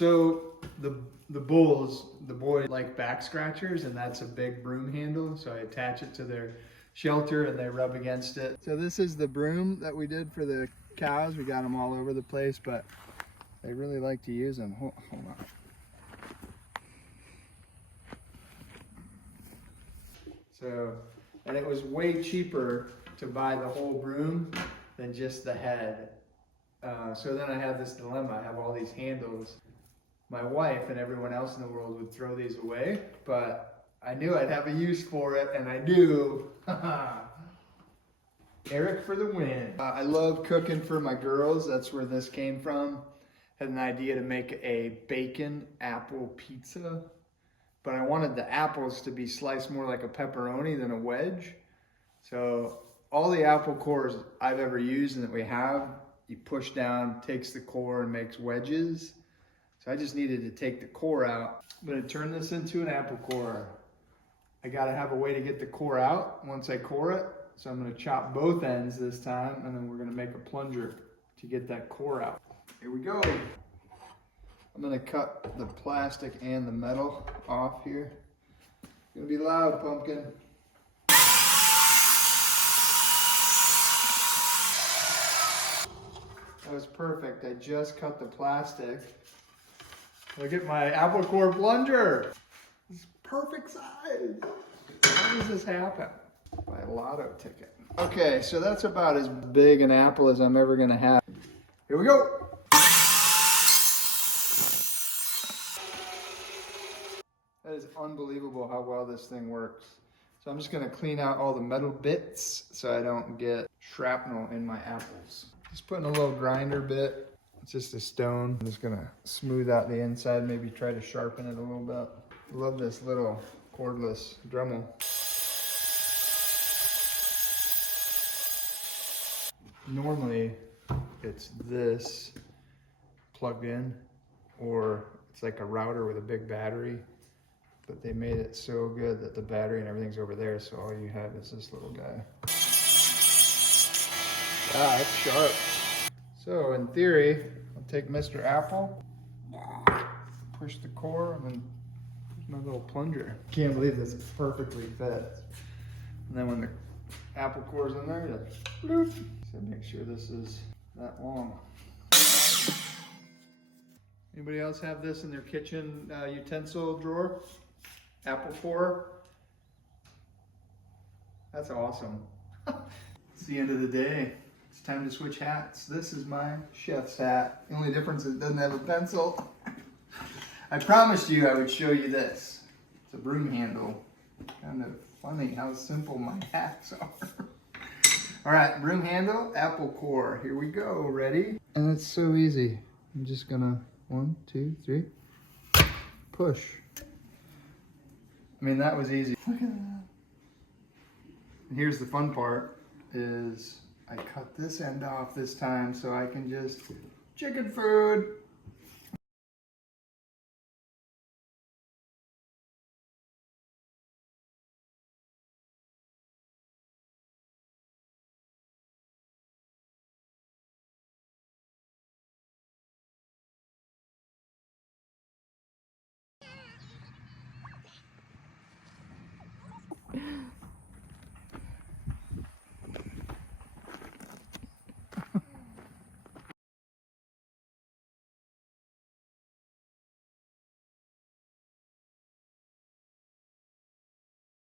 So the boys like back scratchers, and that's a big broom handle. So I attach it to their shelter and they rub against it. So this is the broom that we did for the cows. We got them all over the place, but they really like to use them. Hold on. So, and it was way cheaper to buy the whole broom than just the head. So then I have this dilemma. I have all these handles. My wife and everyone else in the world would throw these away, but I knew I'd have a use for it, and I do. Eric for the win. I love cooking for my girls. That's where this came from. Had an idea to make a bacon apple pizza, but I wanted the apples to be sliced more like a pepperoni than a wedge. So all the apple cores I've ever used and that we have, you push down, takes the core and makes wedges. So I just needed to take the core out. I'm gonna turn this into an apple core. I gotta have a way to get the core out once I core it. So I'm gonna chop both ends this time, and then we're gonna make a plunger to get that core out. Here we go. I'm gonna cut the plastic and the metal off here. It's gonna be loud, pumpkin. That was perfect. I just cut the plastic. Look at my apple core plunger. It's perfect size. How does this happen? Buy a lotto ticket. Okay, so that's about as big an apple as I'm ever gonna have. Here we go. That is unbelievable how well this thing works. So I'm just gonna clean out all the metal bits so I don't get shrapnel in my apples. Just putting a little grinder bit. It's just a stone. I'm just gonna smooth out the inside, maybe try to sharpen it a little bit. Love this little cordless Dremel. Normally it's this plugged in, or it's like a router with a big battery, but they made it so good that the battery and everything's over there, so all you have is this little guy. Ah, that's sharp. So in theory, I'll take Mr. Apple, push the core, and then my little plunger. Can't believe this perfectly fits. And then when the apple core's in there, just bloop. So make sure this is that long. Anybody else have this in their kitchen utensil drawer? Apple core? That's awesome. It's the end of the day. It's time to switch hats. This is my chef's hat. The only difference is it doesn't have a pencil. I promised you I would show you this. It's a broom handle. Kind of funny how simple my hats are. All right, broom handle, apple core. Here we go, ready? And it's so easy. I'm just gonna 1, 2, 3, push. I mean, that was easy. Look at that. And here's the fun part is I cut this end off this time so I can just chicken food.